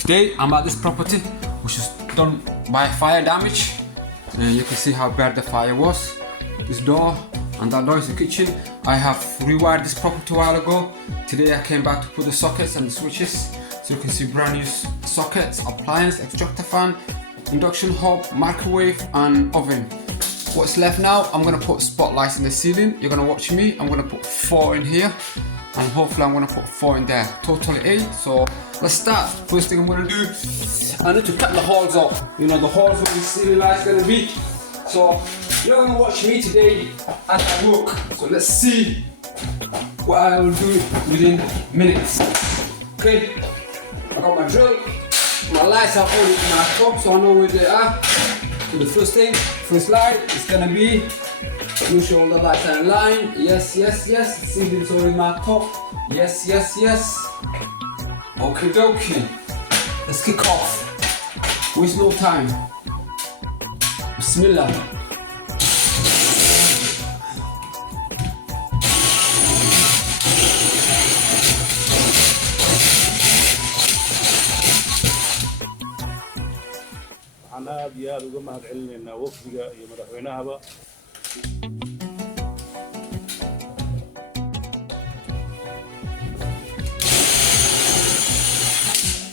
Today I'm at this property which is done by fire damage. You can see how bad the fire was. This door and that door is the kitchen. I have rewired this property a while ago. Today I came back to put the sockets and the switches. So you can see brand new sockets, appliance, extractor fan, induction hob, microwave and oven. What's left now, I'm going to put spotlights in the ceiling. You're going to watch me. I'm going to put 4 in here and hopefully I'm going to put 4 in there. Total 8. So let's start. First thing I'm going to do, I need to cut the holes out. You know the holes where the ceiling light's going to be. So you're going to watch me today as I work. So let's see what I will do within minutes. Okay, I got my drill. My lights are already in my top, so I know where they are. So the first light is gonna be, make sure all the lights are in line. Yes, yes, yes. Ceiling's already marked top. Yes, yes, yes. Okie dokie. Let's kick off. Waste no time. Bismillah. أنا بيا لقوا ما هتعلن إنه وفقة يمدحونها بقى.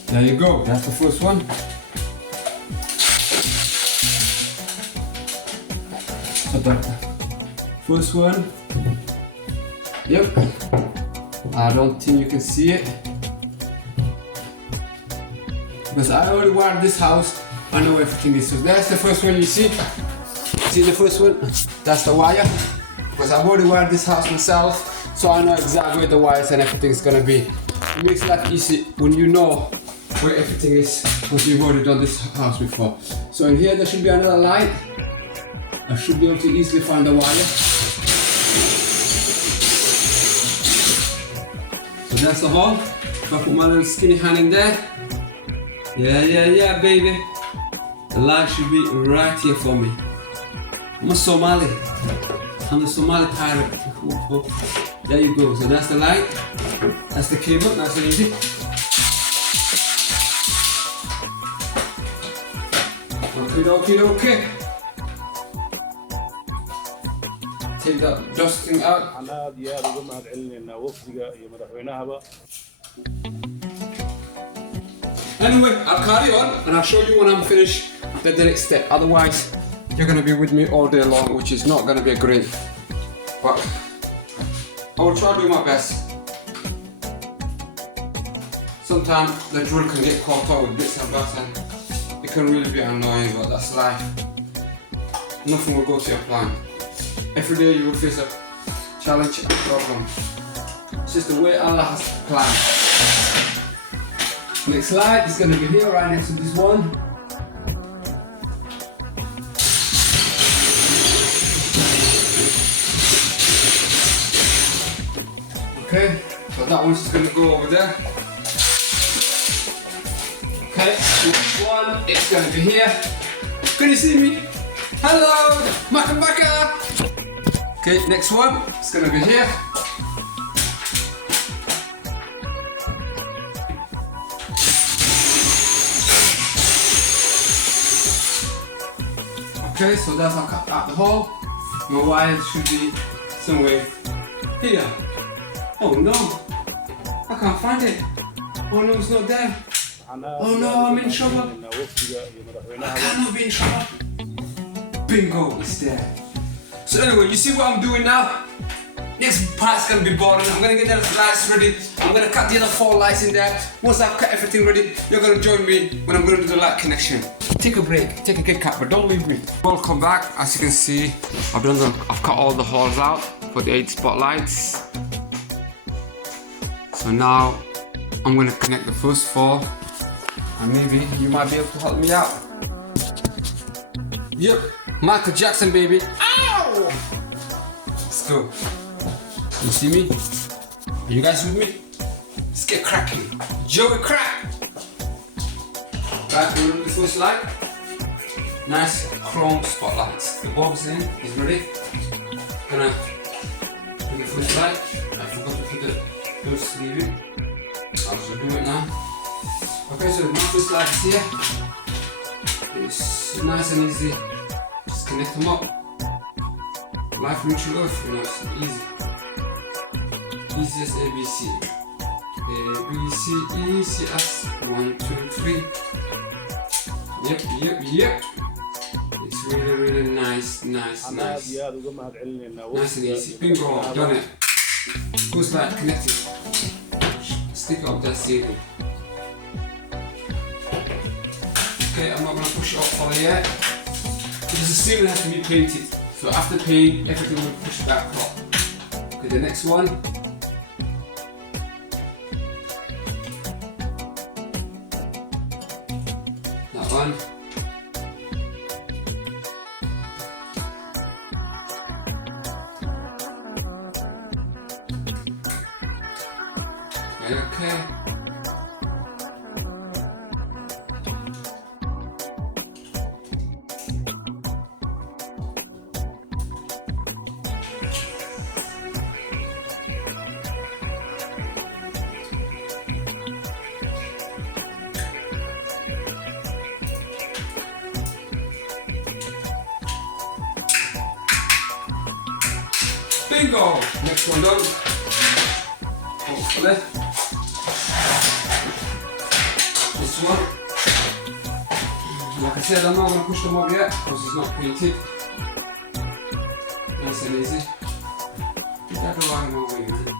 There you go. That's the first one. So the first one. Yep. I don't think you can see it because I already wired this house. I know everything is. So that's the first one you see. See the first one? That's the wire. Because I've already wired this house myself, so I know exactly where the wires and everything is gonna be. It makes life easy when you know where everything is, because you've already done this house before. So in here there should be another light. I should be able to easily find the wire. So that's the hole. If I put my little skinny hand in there. Yeah, baby. The light should be right here for me. I'm a Somali. I'm the Somali pirate. There you go. So that's the light. That's the cable. Nice and easy. Okay. Take that dusting out. أنا بيا لقوا ما هتعلن إنه وفقة يمدحونها بقى. Anyway, I'll carry on and I'll show you when I'm finished the next step. Otherwise, you're gonna be with me all day long, which is not gonna be great. But I will try to do my best. Sometimes the drill can get caught up with bits and bats and it can really be annoying, but that's life. Nothing will go to your plan. Every day you will face a challenge and problem. It's just the way Allah has planned. Next light is going to be here right next to this one. Okay, so that one's just going to go over there. Okay, next one is going to be here. Can you see me? Hello, Maka. Okay, next one is going to be here. Okay, so that's how I cut out the hole. My wires should be somewhere here. Oh no, I can't find it. Oh no, it's not there. Oh no, I'm in trouble. I cannot be in trouble. Bingo, it's there. So anyway, you see what I'm doing now? Next part's gonna be boring. I'm gonna get the lights ready. I'm gonna cut the other 4 lights in there. Once I've cut everything ready, you're gonna join me when I'm gonna do the light connection. Take a break, take a good cut, but don't leave me. Welcome back. As you can see, I've cut all the holes out for the 8 spotlights. So now I'm gonna connect the first 4, and maybe you might be able to help me out. Yep, Michael Jackson, baby. Ow! Let's go. You see me? Are you guys with me? Let's get cracking. Joey crack! Right, we're on the first light. Nice chrome spotlights. The bulb's in, it's ready. Gonna do the first light. I forgot to put the first sleeve in. I'll just do it now. Okay, so the monthly slide is here. It's nice and easy. Just connect them up. Life neutral earth, you know, it's easy. Easy as ABC. ABC, easy as 1, 2, 3. Yep. It's really nice. Nice and easy. Bingo, done it. Who's that connected? Stick up that ceiling. Okay, I'm not going to push it up fully yet because the ceiling has to be painted. So after paint, everything will push back up. Okay, the next one. That one. Okay. Bingo! Next one done. Hopefully. This one. Like I said, I'm not going to push them up yet because it's not painted. Nice and easy. You got the right way, man.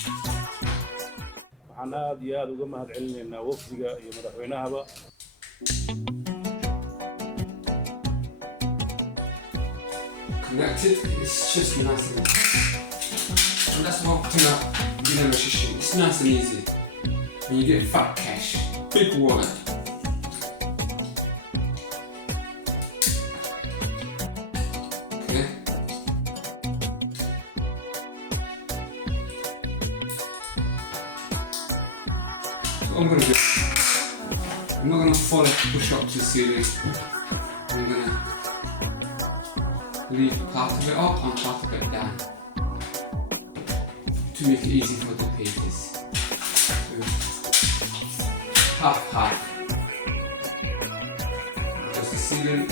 waxaan aad iyo aad uga mahadcelinaynaa wafdiga iyo madaxweynahaba. Connected, it's just nice and easy. And that's what it's nice and easy. And you get fat cash, big wallet. Okay. So I'm not gonna follow push up to the ceiling. I'm gonna leave part of it up and part of it down to make it easy for the pages. Half. Because the ceiling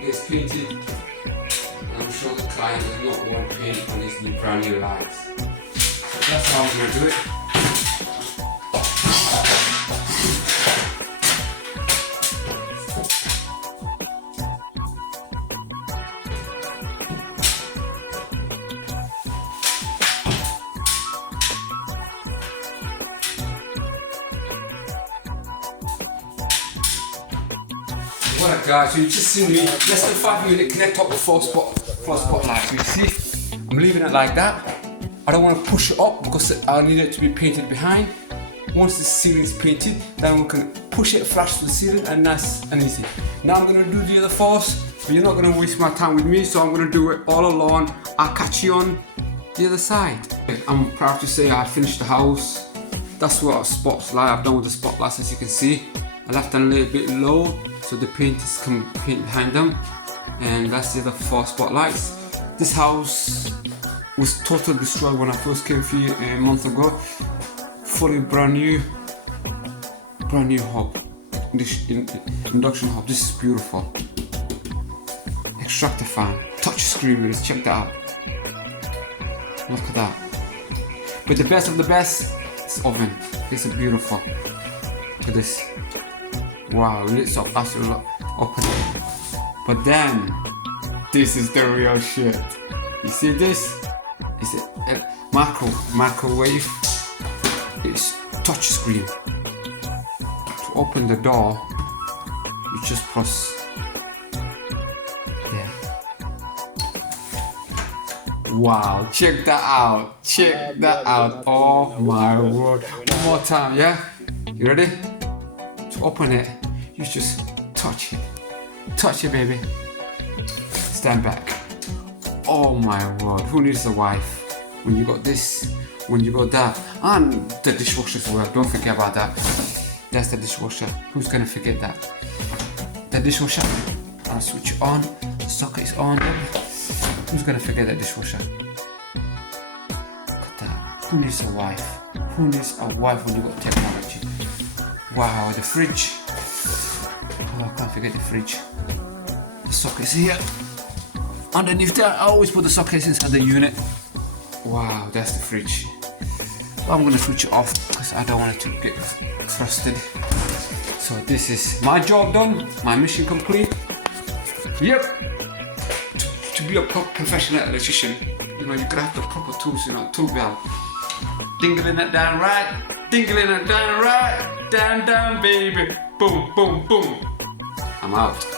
gets painted, and I'm sure the client does not want paint on his new brand new lights. So that's how I'm going to do it. What up guys, so you've just seen me less than 5 minutes connect up the four spotlights. You see, I'm leaving it like that. I don't want to push it up because I need it to be painted behind. Once the ceiling is painted, then we can push it flash to the ceiling and nice and easy. Now I'm going to do the other fours, but you're not going to waste my time with me, so I'm going to do it all alone. I'll catch you on the other side. I'm proud to say I finished the house. That's what a spotlight I've done with the spotlights, as you can see. I left them a little bit low so the painters can paint behind them, and that's the other 4 spotlights. This house was totally destroyed when I first came here a month ago. Fully brand new hob, this induction hob. This is beautiful. Extractor fan, touch screen with this, check that out. Look at that. But the best of the best is oven. This is beautiful. Look at this. Wow, it's up, absolutely open. But then, this is the real shit. You see this? It's a microwave. It's touch screen. To open the door, you just press there. Wow, check that out. Check that out. Oh my word. One more time, yeah? You ready? To open it, you just touch it. Touch it, baby. Stand back. Oh my word, who needs a wife when you got this, when you got that, and the dishwasher as well. Don't forget about that. That's the dishwasher. Who's gonna forget that? The dishwasher. I'll switch it on. The socket is on. Who's gonna forget that dishwasher? Look at that. Who needs a wife? Who needs a wife when you got technology? Wow, the fridge. Oh, I can't forget the fridge. The sockets here. Underneath there, I always put the sockets inside the unit. Wow, that's the fridge. Well, I'm gonna switch it off because I don't want it to get frosted. So this is my job done, my mission complete. Yep. To be a professional electrician, you know, you gotta have the proper tools, you know, tool belt. Dingling it down right, dingling it down right, down, down, baby. Boom, boom, boom. I'm out.